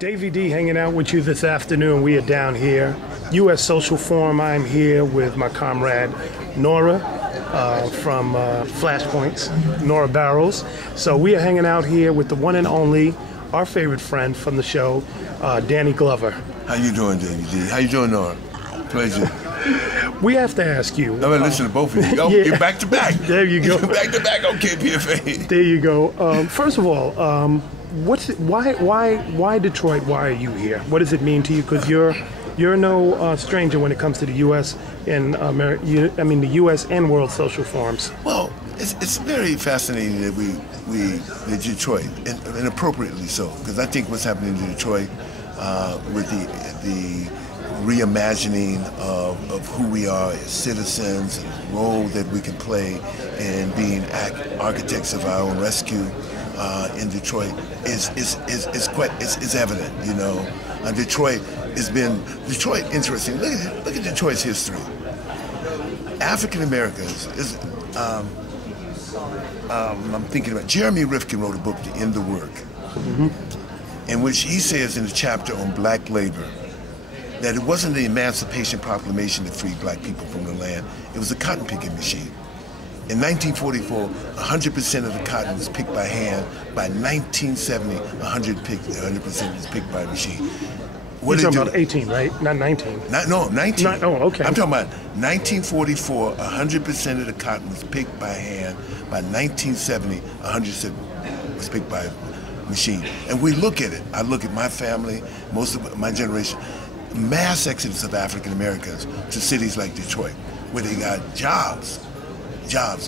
Davey D hanging out with you this afternoon. We are down here, U.S. Social Forum. I'm here with my comrade Nora from Flashpoints, Nora Barrows. So we are hanging out here with the one and only, our favorite friend from the show, Danny Glover. How you doing, Davey D? How you doing, Nora? Pleasure. We have to ask you. I'm gonna listen to both of you. Oh, yeah. You're back to back. There you go. Back to back. Okay, PFA. There you go. First of all, why Detroit? Why are you here? What does it mean to you? Because you're no stranger when it comes to the U.S. and the U.S. and World Social Forums. Well, it's very fascinating that Detroit, and appropriately so, because I think what's happening in Detroit with the reimagining of who we are as citizens and the role that we can play in being architects of our own rescue in Detroit is evident. You know, Detroit interesting. Look at Detroit's history. African Americans is. I'm thinking about Jeremy Rifkin wrote a book, The End of Work, in which he says in the chapter on black labor that it wasn't the Emancipation Proclamation that freed black people from the land, it was the cotton picking machine. In 1944, 100% of the cotton was picked by hand. By 1970, 100% was picked by a machine. You're talking about 18, right? Not 19. No, 19. Okay. I'm talking about 1944, 100% of the cotton was picked by hand. By 1970, 100% was picked by a machine. And we look at it. I look at my family, most of my generation, mass exodus of African Americans to cities like Detroit, where they got jobs,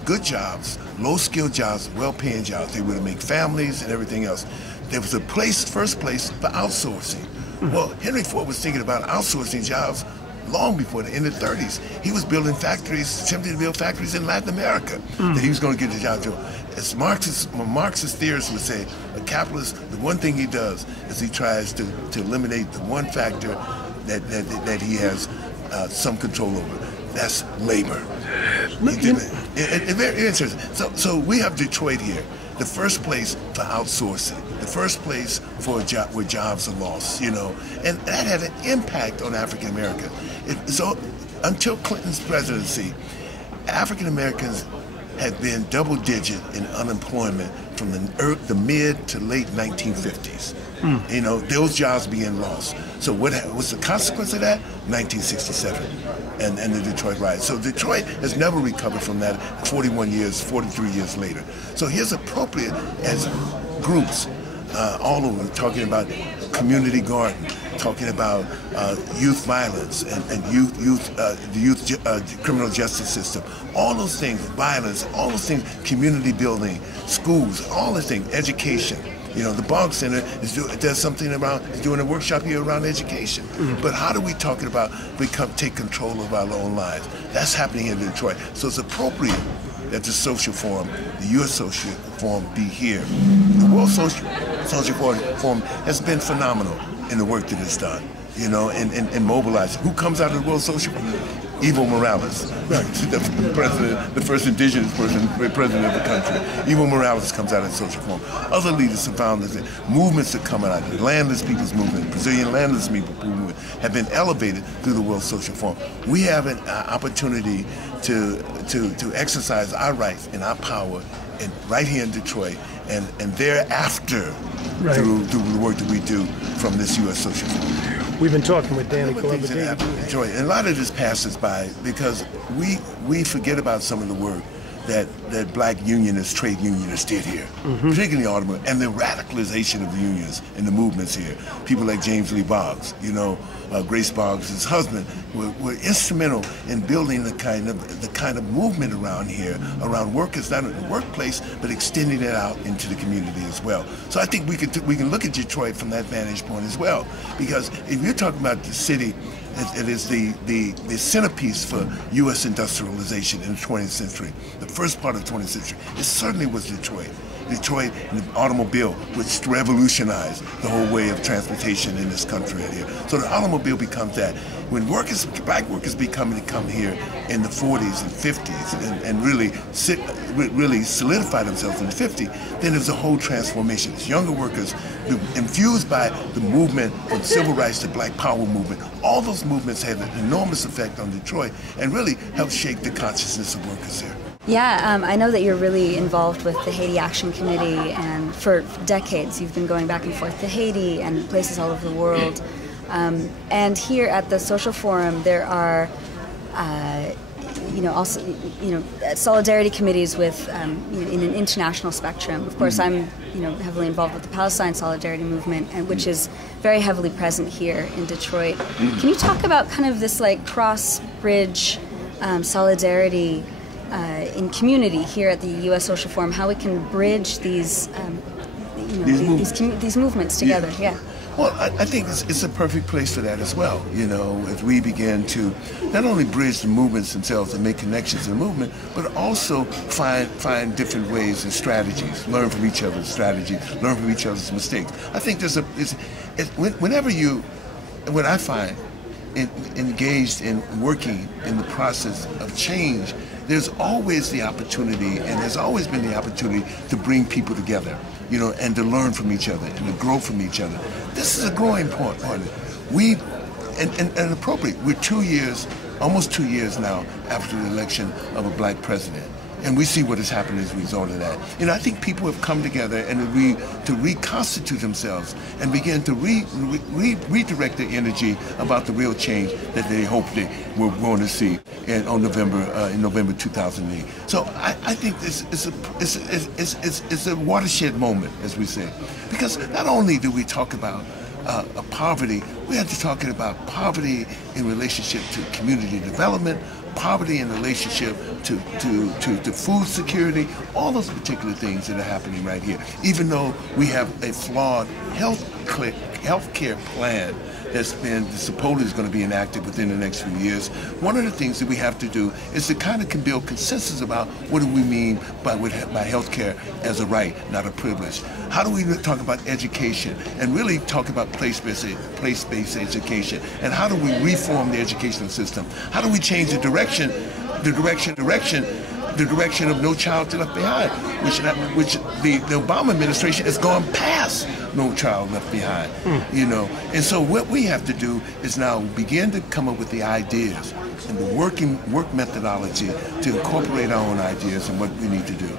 good jobs, low-skilled jobs, well-paying jobs. They were to make families and everything else. There was a first place for outsourcing. Well, Henry Ford was thinking about outsourcing jobs long before the end of the 30s. He was building factories, attempting to build factories in Latin America that he was going to get the job to. As Marxist theorists would say, a capitalist, the one thing he does is he tries to eliminate the one factor that he has some control over. That's labor. It's very interesting. So we have Detroit here, the first place for outsourcing, the first place for a job where jobs are lost, you know, and that had an impact on African Americans. So until Clinton's presidency, African Americans had been double-digit in unemployment from the mid to late 1950s. You know, those jobs being lost. So what was the consequence of that? 1967 and the Detroit riots. So Detroit has never recovered from that 43 years later. So here's appropriate as groups all over talking about community garden, talking about youth violence and the youth criminal justice system, all those things, violence, all those things, community building, schools, all the things, education. You know, the Bog Center does something is doing a workshop here around education. But how do we talking about take control of our own lives? That's happening in Detroit. So it's appropriate that the Social Forum, the U.S. Social Forum, be here. The World Social Forum has been phenomenal in the work that it's done, you know, and mobilizing. Who comes out of the World Social Forum? Evo Morales, the first indigenous president of the country. Evo Morales comes out of the Social Forum. Other leaders and founders, movements that come out of it, the landless people's movement, Brazilian landless people movement, have been elevated through the World Social Forum. We have an opportunity to exercise our rights and our power right here in Detroit, and thereafter through the work that we do from this U.S. Social Forum. We've been talking with Danny Glover. And a lot of this passes by because we forget about some of the work that black unionists, trade unionists did here, particularly automobile, and the radicalization of the unions and the movements here. People like James Lee Boggs, you know, Grace Boggs, his husband, were instrumental in building the kind of movement around here, around workers, not in the workplace, but extending it out into the community as well. So I think we can look at Detroit from that vantage point as well, because if you're talking about the city, it is the centerpiece for U.S. industrialization in the 20th century. The first part of the 20th century, it certainly was Detroit. Detroit and the automobile, which revolutionized the whole way of transportation in this country here. So the automobile becomes that. When black workers come here in the 40s and 50s and really solidify themselves in the 50s, then there's a whole transformation. It's younger workers infused by the movement from civil rights to black power movement. All those movements have an enormous effect on Detroit and really help shape the consciousness of workers here. Yeah, I know that you're really involved with the Haiti Action Committee, and for decades you've been going back and forth to Haiti and places all over the world. And here at the Social Forum, there are, solidarity committees with, in an international spectrum. Of course, I'm, heavily involved with the Palestine solidarity movement, and which is very heavily present here in Detroit. Can you talk about kind of this like cross-bridge solidarity in community here at the U.S. Social Forum? How we can bridge these, these movements together? Yeah. Well, I think it's a perfect place for that as well, as we begin to not only bridge the movements themselves and make connections in the movement, but also find different ways and strategies, learn from each other's strategies, learn from each other's mistakes. I think what I find engaged in working in the process of change, there's always the opportunity, and there's always been the opportunity to bring people together, and to learn from each other and to grow from each other. This is a growing part of it. And appropriate, we're almost 2 years now after the election of a black president. And we see what has happened as a result of that. I think people have come together and to reconstitute themselves and begin to redirect their energy about the real change that they hope they were going to see in November 2008. So I think it's a watershed moment, as we say, because not only do we talk about poverty, we have to talk about poverty in relationship to community development, poverty in relationship to food security, all those particular things that are happening right here. Even though we have a flawed health care plan that's supposedly is going to be enacted within the next few years, one of the things that we have to do is to kind of build consensus about what do we mean by health care as a right, not a privilege. How do we talk about education and really talk about place-based education, and how do we reform the educational system? How do we change the direction of No Child Left Behind, which the Obama administration has gone past No Child Left Behind, And so what we have to do is now begin to come up with the ideas and the work methodology to incorporate our own ideas and what we need to do.